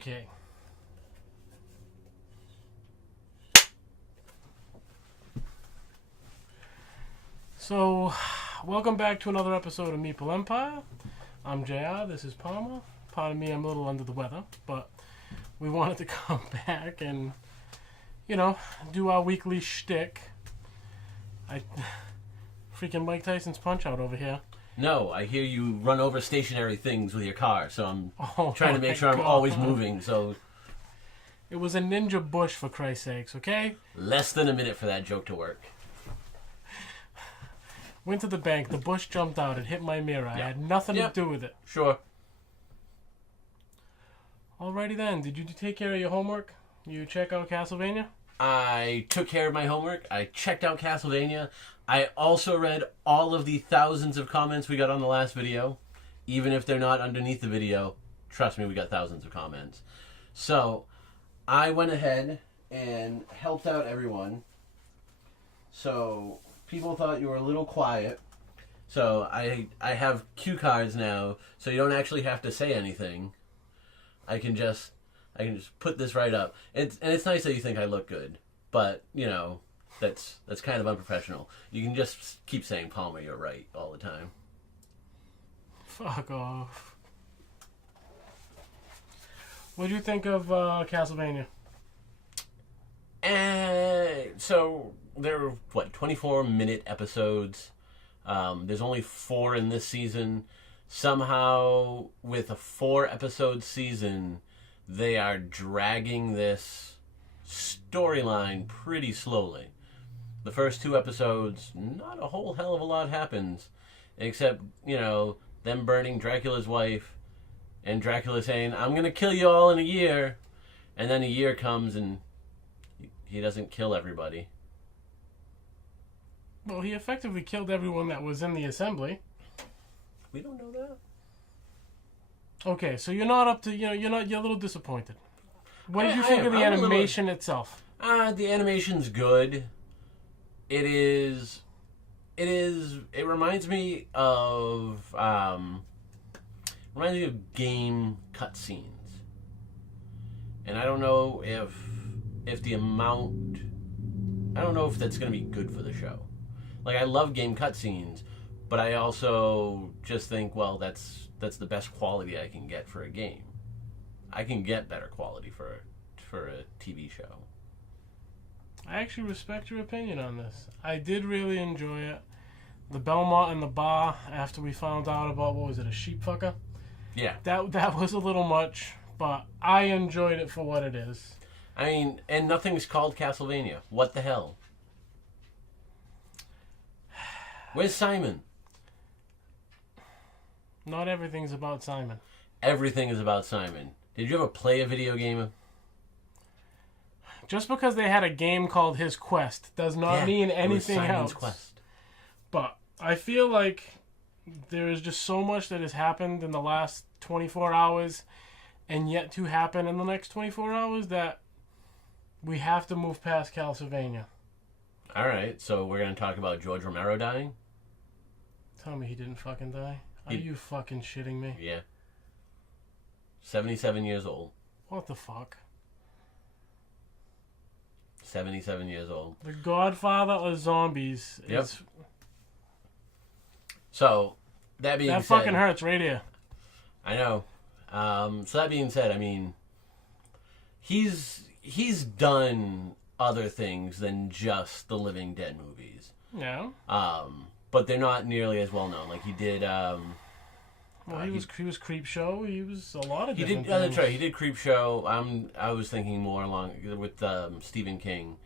Okay. So, welcome back to another episode of Meeple Empire. I'm JR, this is Palmer. Pardon me, I'm a little under the weather, but we wanted to come back and, do our weekly shtick. Freaking Mike Tyson's Punch-Out over here. No, I hear you run over stationary things with your car, so I'm trying to make sure I'm always moving, so... It was a ninja bush, for Christ's sakes, okay? Less than a minute for that joke to work. Went to the bank, the bush jumped out, it hit my mirror. I had nothing to do with it. Sure. Alrighty then, did you take care of your homework? You check out Castlevania? I took care of my homework, I checked out Castlevania, I also read all of the thousands of comments we got on the last video. Even if they're not underneath the video, trust me, we got thousands of comments. So, I went ahead and helped out everyone. So, people thought you were a little quiet. So, I have cue cards now, so you don't actually have to say anything. I can just put this right up. It's nice that you think I look good, but, that's kind of unprofessional. You can just keep saying, Palmer, you're right, all the time. Fuck off. What do you think of Castlevania? So, there are, 24-minute episodes. There's only 4 in this season. Somehow, with a 4-episode season, they are dragging this storyline pretty slowly. The first 2 episodes, not a whole hell of a lot happens. Except, them burning Dracula's wife. And Dracula saying, I'm going to kill you all in a year. And then a year comes and he doesn't kill everybody. Well, he effectively killed everyone that was in the assembly. We don't know that. Okay, so you're not up to, you're a little disappointed. What did you think of the animation itself? The animation's good. It reminds me of game cutscenes. And I don't know if that's going to be good for the show. Like, I love game cutscenes, but I also just think, well, that's the best quality I can get for a game. I can get better quality for a TV show. I actually respect your opinion on this. I did really enjoy it. The Belmont and the bar, after we found out about, a sheep fucker? Yeah. That was a little much, but I enjoyed it for what it is. I mean, and nothing's called Castlevania. What the hell? Where's Simon? Not everything's about Simon. Everything is about Simon. Did you ever play a video game? Just because they had a game called His Quest does not mean anything else. Simon's Quest. But I feel like there is just so much that has happened in the last 24 hours and yet to happen in the next 24 hours that we have to move past Castlevania. Alright, so we're going to talk about George Romero dying? Tell me he didn't fucking die. Are you fucking shitting me? Yeah. 77 years old. What the fuck? 77 years old. The godfather of zombies. Yep. So, that being said... That fucking hurts right here. I know. So that being said, I mean... He's done other things than just the Living Dead movies. Yeah. But they're not nearly as well known. Like, he did... he was Creepshow. He was a lot of different things. That's right. He did Creepshow. I was thinking more along with Stephen King.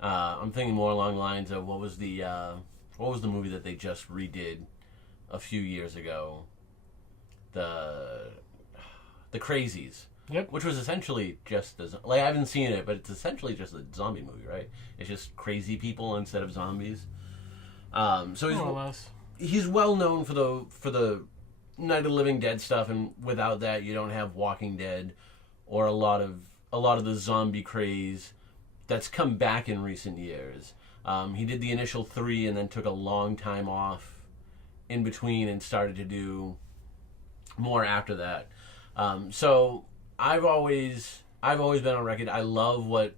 I'm thinking more along the lines of what was the movie that they just redid a few years ago? The Crazies. Yep. Which was essentially just I haven't seen it, but it's essentially just a zombie movie, right? It's just crazy people instead of zombies. So he's well known for the Night of the Living Dead stuff, and without that, you don't have Walking Dead or a lot of the zombie craze that's come back in recent years. He did the initial 3 and then took a long time off in between and started to do more after that. So I've always been on record. I love what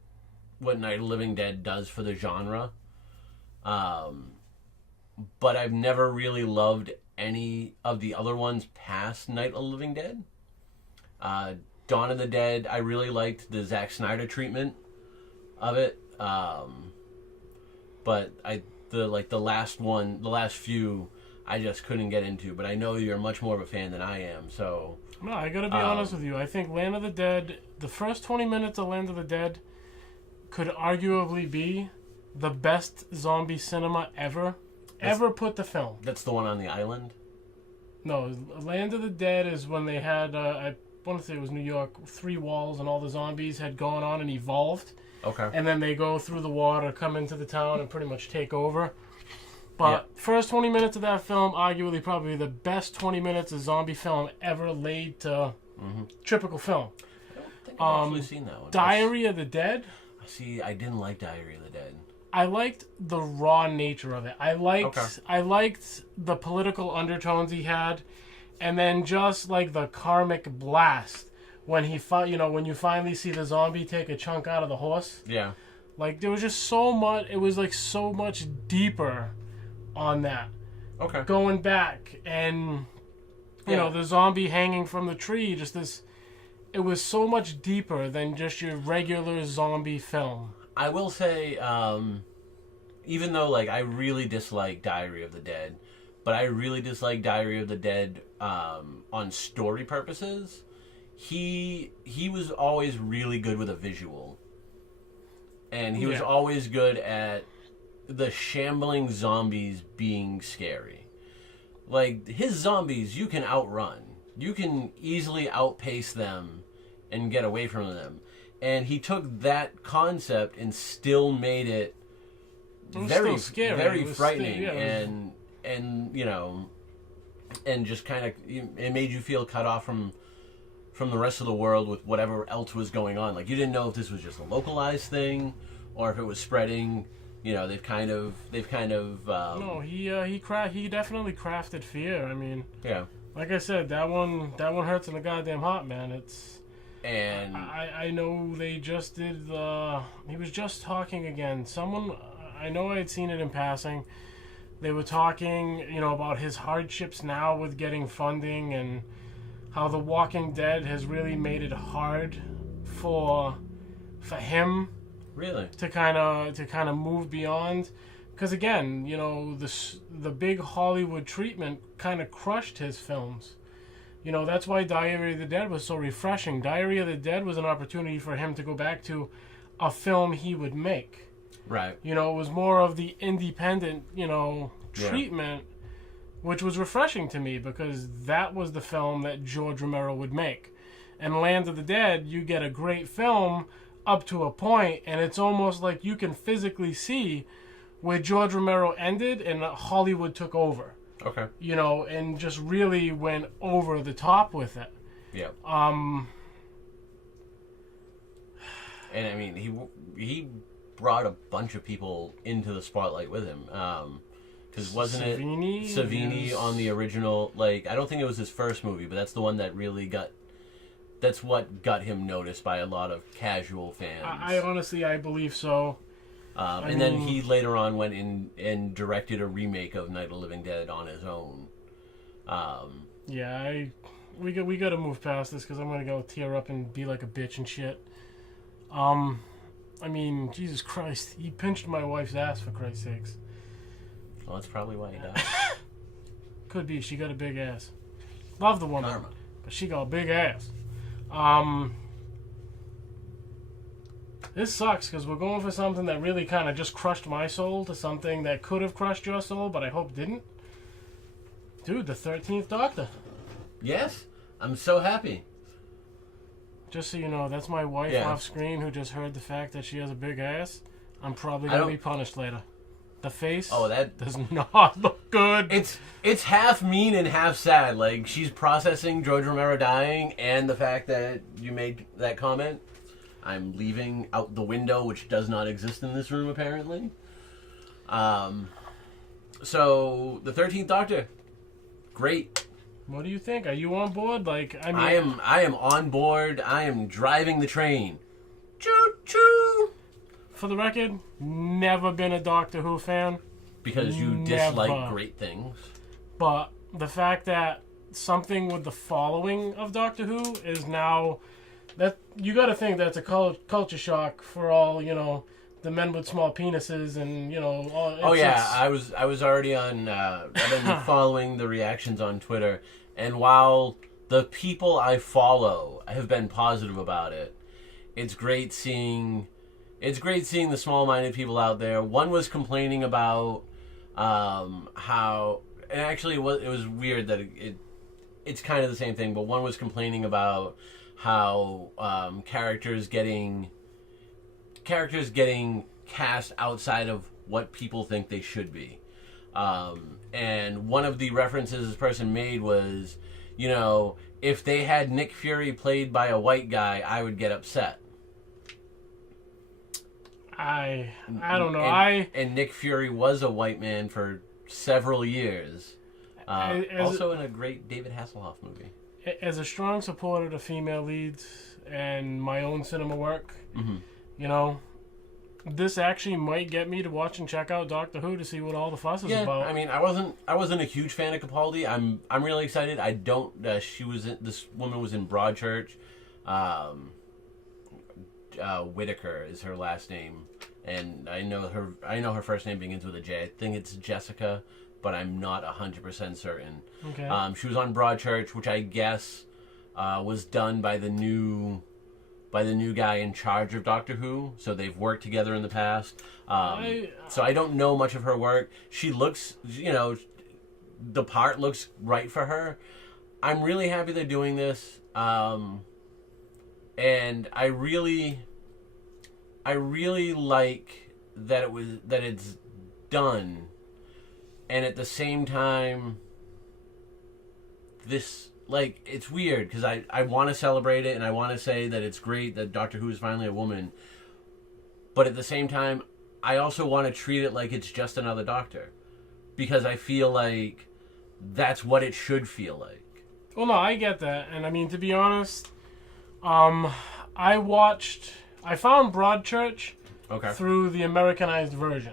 Night of the Living Dead does for the genre. But I've never really loved any of the other ones past Night of the Living Dead. Dawn of the Dead, I really liked the Zack Snyder treatment of it. But the last few, I just couldn't get into. But I know you're much more of a fan than I am, so... No, I gotta be honest with you. I think Land of the Dead, the first 20 minutes of Land of the Dead could arguably be the best zombie cinema ever put to film. That's the one on the island? No, Land of the Dead is when they had, I want to say it was New York, 3 walls and all the zombies had gone on and evolved. Okay. And then they go through the water, come into the town, and pretty much take over. But first 20 minutes of that film, arguably probably the best 20 minutes of zombie film ever laid to typical film. I don't think I've actually seen that one. Diary of the Dead. See, I didn't like Diary of the Dead. I liked the raw nature of it. I liked the political undertones he had, and then just like the karmic blast when when you finally see the zombie take a chunk out of the horse. Yeah. Like there was just so much. It was like so much deeper on that. Okay. Going back and you know the zombie hanging from the tree, just this. It was so much deeper than just your regular zombie film. I will say, even though like I really dislike Diary of the Dead, but I really dislike Diary of the Dead on story purposes. He was always really good with a visual, and he was always good at the shambling zombies being scary. Like his zombies, you can outrun. You can easily outpace them and get away from them. And he took that concept and still made it very scary, very frightening, and you know, and just kind of it made you feel cut off from the rest of the world with whatever else was going on. Like you didn't know if this was just a localized thing or if it was spreading. You know, they've kind of. No, he definitely crafted fear. I mean, yeah. Like I said, that one hurts in the goddamn heart, man. It's. And I know they just did he was just talking again. Someone, I know I had seen it in passing. They were talking, you know, about his hardships now with getting funding and how The Walking Dead has really made it hard for him. Really? To kind of move beyond, because again, you know, the big Hollywood treatment kind of crushed his films. You know, that's why Diary of the Dead was so refreshing. Diary of the Dead was an opportunity for him to go back to a film he would make. Right. You know, it was more of the independent, you know, treatment, which was refreshing to me because that was the film that George Romero would make. And Land of the Dead, you get a great film up to a point, and it's almost like you can physically see where George Romero ended and Hollywood took over. Okay. You know, and just really went over the top with it. Yeah. And I mean, he brought a bunch of people into the spotlight with him. Because wasn't Savini on the original? Like, I don't think it was his first movie, but that's the one that really that's what got him noticed by a lot of casual fans. I honestly, I believe so. Then he later on went in and directed a remake of Night of the Living Dead on his own. We got to move past this because I'm gonna go tear up and be like a bitch and shit. I mean, Jesus Christ, he pinched my wife's ass for Christ's sakes. Well, that's probably why he died. Could be. She got a big ass. Love the woman, Karma. but she got a big ass. This sucks because we're going for something that really kind of just crushed my soul to something that could have crushed your soul, but I hope didn't. Dude, the 13th Doctor. Yes, I'm so happy. Just so you know, that's my wife off screen who just heard the fact that she has a big ass. I'm probably going to be punished later. The face that does not look good. It's half mean and half sad. Like, she's processing George Romero dying and the fact that you made that comment. I'm leaving out the window, which does not exist in this room, apparently. So, the 13th Doctor. Great. What do you think? Are you on board? Like, I mean, I am on board. I am driving the train. Choo choo. for the record, never been a Doctor Who fan. Because you dislike great things. But the fact that something with the following of Doctor Who is now that you got to think that's a culture shock for all the men with small penises and I was already on. I've been following the reactions on Twitter, and while the people I follow have been positive about it, it's great seeing the small-minded people out there. One was complaining about how, and actually it was weird that it's kind of the same thing, but one was complaining about how characters getting cast outside of what people think they should be. And one of the references this person made was, if they had Nick Fury played by a white guy, I would get upset. I don't know. And Nick Fury was a white man for several years. Also in a great David Hasselhoff movie. As a strong supporter of female leads and my own cinema work, this actually might get me to watch and check out Doctor Who to see what all the fuss is about. I mean, I wasn't a huge fan of Capaldi. I'm really excited. I don't. This woman was in Broadchurch. Whitaker is her last name, and I know her first name begins with a J. I think it's Jessica, but I'm not 100% certain. Okay. She was on Broadchurch, which I guess was done by the new guy in charge of Doctor Who. So they've worked together in the past. So I don't know much of her work. She looks, the part looks right for her. I'm really happy they're doing this. And I really like that it's done, and at the same time, it's weird because I want to celebrate it and I want to say that it's great that Doctor Who is finally a woman, but at the same time, I also want to treat it like it's just another Doctor, because I feel like that's what it should feel like. Well, no, I get that, and I mean, to be honest, I found Broadchurch through the Americanized version.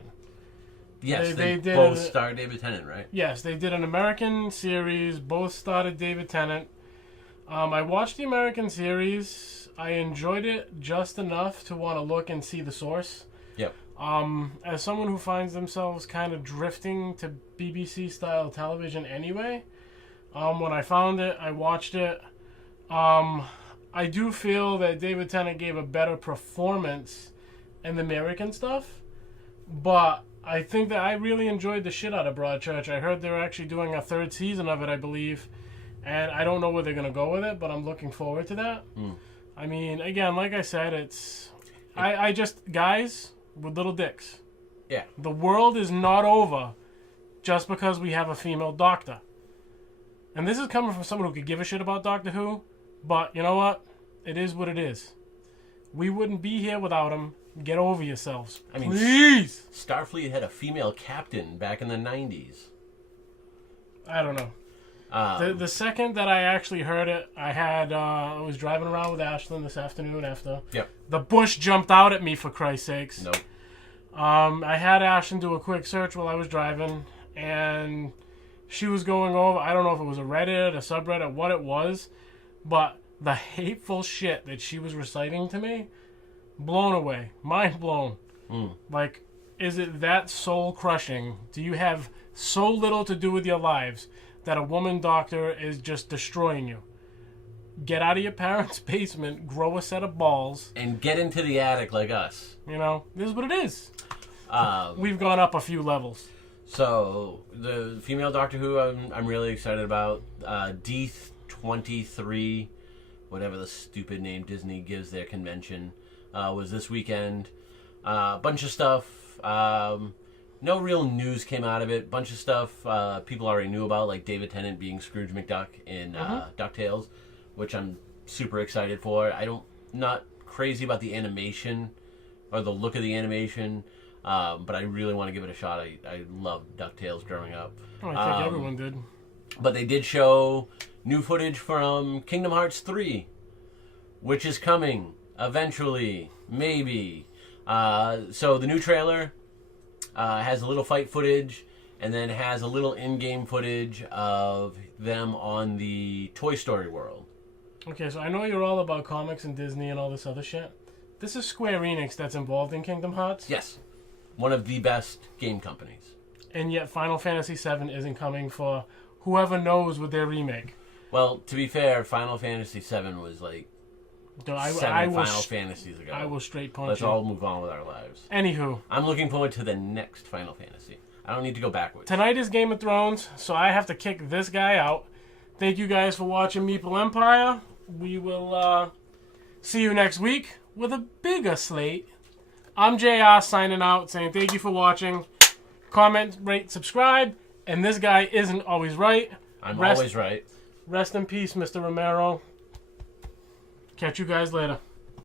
Yes, they both starred David Tennant, right? Yes, they did an American series. Both starred David Tennant. I watched the American series. I enjoyed it just enough to want to look and see the source. Yep. As someone who finds themselves kind of drifting to BBC-style television anyway, when I found it, I watched it. I do feel that David Tennant gave a better performance in the American stuff, but I think that I really enjoyed the shit out of Broadchurch. I heard they're actually doing a third season of it, I believe, and I don't know where they're going to go with it, but I'm looking forward to that. I mean, again, like I said, I just, guys with little dicks. Yeah. The world is not over just because we have a female doctor. And this is coming from someone who could give a shit about Doctor Who. But you know what? It is what it is. We wouldn't be here without him. Get over yourselves. I mean, please! Starfleet had a female captain back in the 90s. I don't know. The second that I actually heard it, I was driving around with Ashlyn this afternoon after. Yep. The bush jumped out at me, for Christ's sakes. Nope. I had Ashlyn do a quick search while I was driving, and she was going over, I don't know if it was a Reddit, a subreddit, what it was, but the hateful shit that she was reciting to me, blown away. Mind blown. Like, is it that soul-crushing? Do you have so little to do with your lives that a woman doctor is just destroying you? Get out of your parents' basement, grow a set of balls. And get into the attic like us. This is what it is. We've gone up a few levels. So, the female Doctor Who I'm really excited about. D23, whatever the stupid name Disney gives their convention, was this weekend. Bunch of stuff. No real news came out of it. Bunch of stuff people already knew about, like David Tennant being Scrooge McDuck in DuckTales, which I'm super excited for. Not crazy about the animation or the look of the animation, but I really want to give it a shot. I loved DuckTales growing up. I think everyone did. But they did show new footage from Kingdom Hearts 3, which is coming eventually, maybe. So the new trailer has a little fight footage, and then has a little in-game footage of them on the Toy Story world. Okay, so I know you're all about comics and Disney and all this other shit. This is Square Enix that's involved in Kingdom Hearts? Yes. One of the best game companies. And yet Final Fantasy VII isn't coming for whoever knows with their remake. Well, to be fair, Final Fantasy VII was like Final Fantasies ago. I will straight punch Let's you. all move on with our lives. Anywho. I'm looking forward to the next Final Fantasy. I don't need to go backwards. Tonight is Game of Thrones, so I have to kick this guy out. Thank you guys for watching Meeple Empire. We will see you next week with a bigger slate. I'm JR signing out, saying thank you for watching. Comment, rate, subscribe. And this guy isn't always right. I'm always right. Rest in peace, Mr. Romero. Catch you guys later.